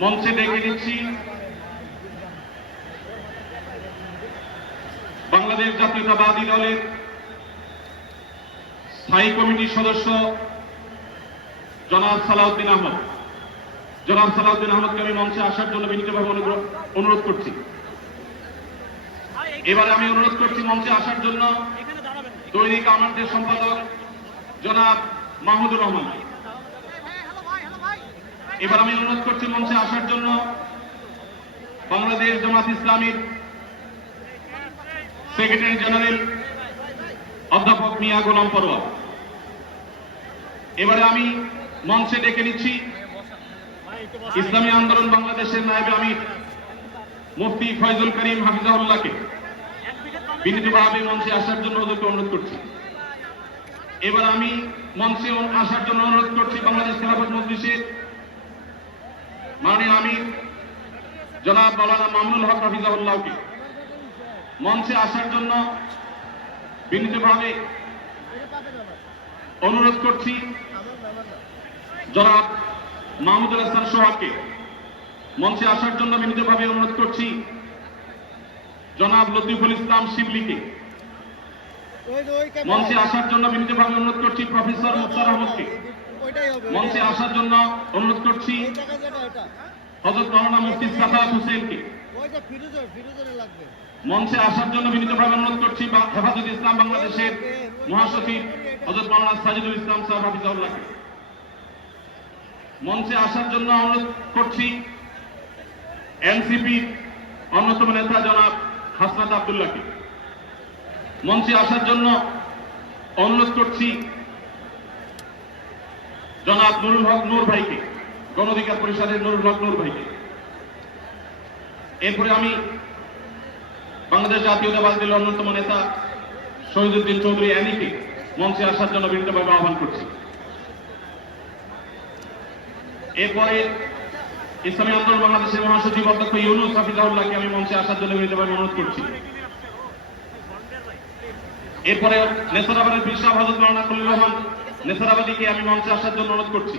মঞ্চে ডেকে নিচ্ছি বাংলাদেশ জাতীয়তাবাদী দলের স্থায়ী কমিটির সদস্য জনাব সালাউদ্দিন আহমদ। জনাব সালাউদ্দিন আহমদকে আমি মঞ্চে আসার জন্য বিনীতভাবে অনুরোধ করছি। এবারে আমি অনুরোধ করছি মঞ্চে আসার জন্য দৈনিক আমাদের সম্পাদক জনাব মাহমুদুর রহমান। এবার আমি অনুরোধ করছি মঞ্চে আসার জন্য বাংলাদেশ জামাত ইসলামীর সেক্রেটারি জেনারেল অধ্যাপক মিয়া গোলাম পরোয়ার। এবারে আমি মঞ্চে ডেকে নিচ্ছি ইসলামী আন্দোলন বাংলাদেশের নায়েবে আমির মুফতি ফয়জুল করিম হাফিজাহুল্লাহকে বিনীতভাবে মঞ্চে আসার জন্য ওদেরকে অনুরোধ করছি। এবার আমি মঞ্চে আসার জন্য অনুরোধ করছি বাংলাদেশ খেলাফত মজলিসের মাননীয় আমির জনাব মাওলানা মামুনুল হক হাফিজাহুল্লাহকে মঞ্চে আসার জন্য বিনীতভাবে অনুরোধ করছি জনাব মাহমুদুল হাসান সোহাগকে মঞ্চে আসার জন্য বিনীতভাবে অনুরোধ করছি জনাব লতিফুল ইসলাম শিবলিকে মঞ্চে আসার জন্য বিনীতভাবে অনুরোধ করছি প্রফেসর মুখতার আহমদকে মঞ্চে আসার জন্য অনুরোধ করছি হযরত মাওলানা মুফতি সাখাওয়াত হোসেনকে মঞ্চে আসার জন্য বিনীতভাবে অনুরোধ করছি হেফাজত ইসলাম বাংলাদেশের মহাসচিব হযরত মাওলানা সাজিদুল ইসলাম সাহেব হাফিজাহুল্লাহকে মঞ্চে আসার জন্য অনুরোধ করছি এনসিপি অন্যতম নেতা জনাব হাসনাত আব্দুল্লাহকে মঞ্চে আসার জন্য অনুরোধ করছি জনাব নুরুল হক নূর ভাইকে, গণ অধিকার পরিষদের নুরুল হক নূর ভাইকে। এরপরে আমি বাংলাদেশ জাতীয়তাবাদী দলের অন্যতম নেতা শহীদুদ্দিন চৌধুরী অ্যানিকে মঞ্চে আসার জন্য বিনীতভাবে আহ্বান করছি। এরপরে ইসলামী আন্দোলন বাংলাদেশের মহাসচিব অধ্যক্ষ ইউনুস হাফিজাহুল্লাহকে আমি মঞ্চে আসার জন্য বিনীতভাবে অনুরোধ করছি। এরপরে নেসারাবাদের পীর সাহেব হযরত মাওলানা খলিলুর রহমান নেসারাবাদীকে আমি মঞ্চে আসার জন্য অনুরোধ করছি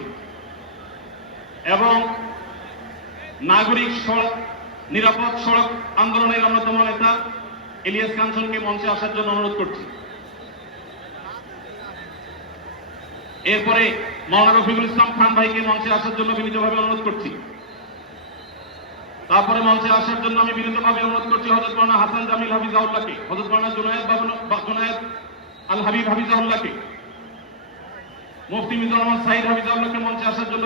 এবং নাগরিক নিরাপদ সড়ক আন্দোলনের অন্যতম নেতা ইলিয়াস কাঞ্চনকে মঞ্চে আসার জন্য অনুরোধ করছি। এরপরে মাওলানা রফিকুল ইসলাম খান ভাইকে মঞ্চে আসার জন্য বিনীতভাবে অনুরোধ করছি। তারপরে মঞ্চে আসার জন্য আমি বিনীতভাবে অনুরোধ করছি হযরত মাওলানা হাসান জামিল হাফিজাহুল্লাহকে, হযরত মাওলানা জুনায়েদ আল হাবিব হাফিজাহুল্লাহকে, মুফতি মিজানুর রহমান সাঈদ হাফিজাহুল্লাহকে মঞ্চে আসার জন্য